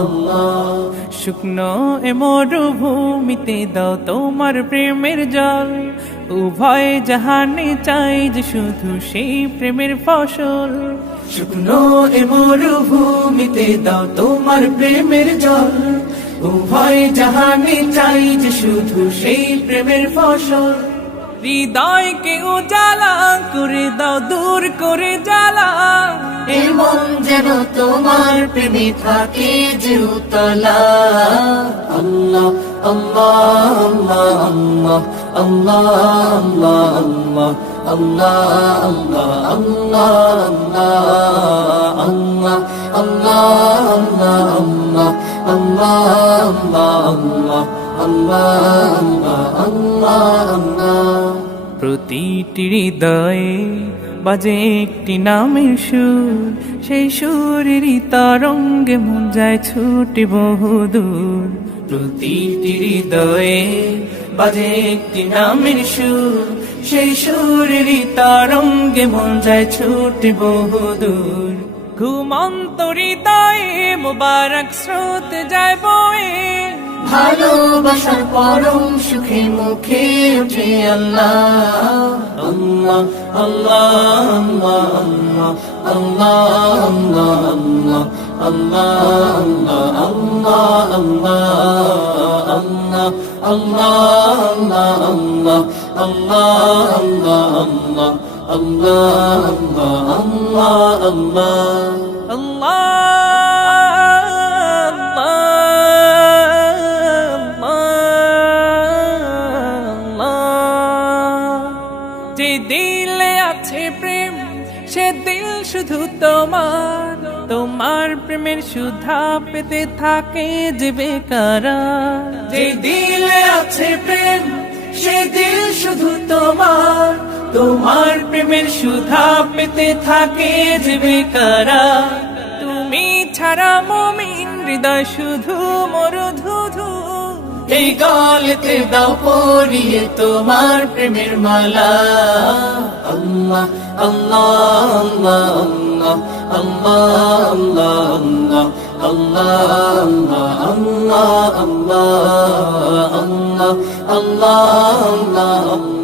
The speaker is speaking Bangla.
আল্লাহ। শুকনো এ মরুভূমিতে দাও তোমার প্রেমের জল, উভয় জাহানে চাই যে শুধু সেই প্রেমের ফসল। শুকনো এ মরুভূমিতে দাও তোমার প্রেমের জল, উভয় জাহানে চাই যে শুধু সেই প্রেমের ফসল। হৃদয়কে উজালা করে দাও, দূর করে জ্বালা, এই মন যেন তোমার প্রেমে থাকে যে উতলা। আল্লাহ আল্লাহ আল্লাহ আল্লাহ আল্লাহ আল্লাহ আল্লাহ আল্লাহ আল্লাহ আল্লাহ। প্রতিটি হৃদয়ে বাজে একটি নামের সুর, সেই সুরেরই তরঙ্গে মন যায় ছুটে বহুদূর। প্রতিটি হৃদয়ে বাজে একটি নামের সুর, সেই সুরেরই তরঙ্গে মন যায় ছুটে বহুদূর। ঘুমন্ত হৃদয়ে মোবারক স্রোত যায় বয়ে, ভালোবাসার পরম সুখে মুখে উঠে আল্লাহ আল্লাহ আল্লাহ আল্লাহ আল্লাহ আল্লাহ আল্লাহ আল্লাহ যে দিলে আছে প্রেম সে দিল শুধু তোমার, তোমার প্রেমের সুধা পেতে থাকে যে বেকারার। যে দিলে আছে প্রেম সে দিল শুধু তোমার, তোমার প্রেমের সুধা পেতে থাকে যে বেকারার। তুমি ছাড়া মুমিন হৃদয় শুধু মরুধুধু, এই গলেতে দাও পরিয়ে তোমার প্রেমের মালা। আল্লাহ আল্লাহ আল্লাহ আল্লাহ আল্লাহ আল্লাহ আল্লাহ আল্লাহ আল্লাহ আল্লাহ আল্লাহ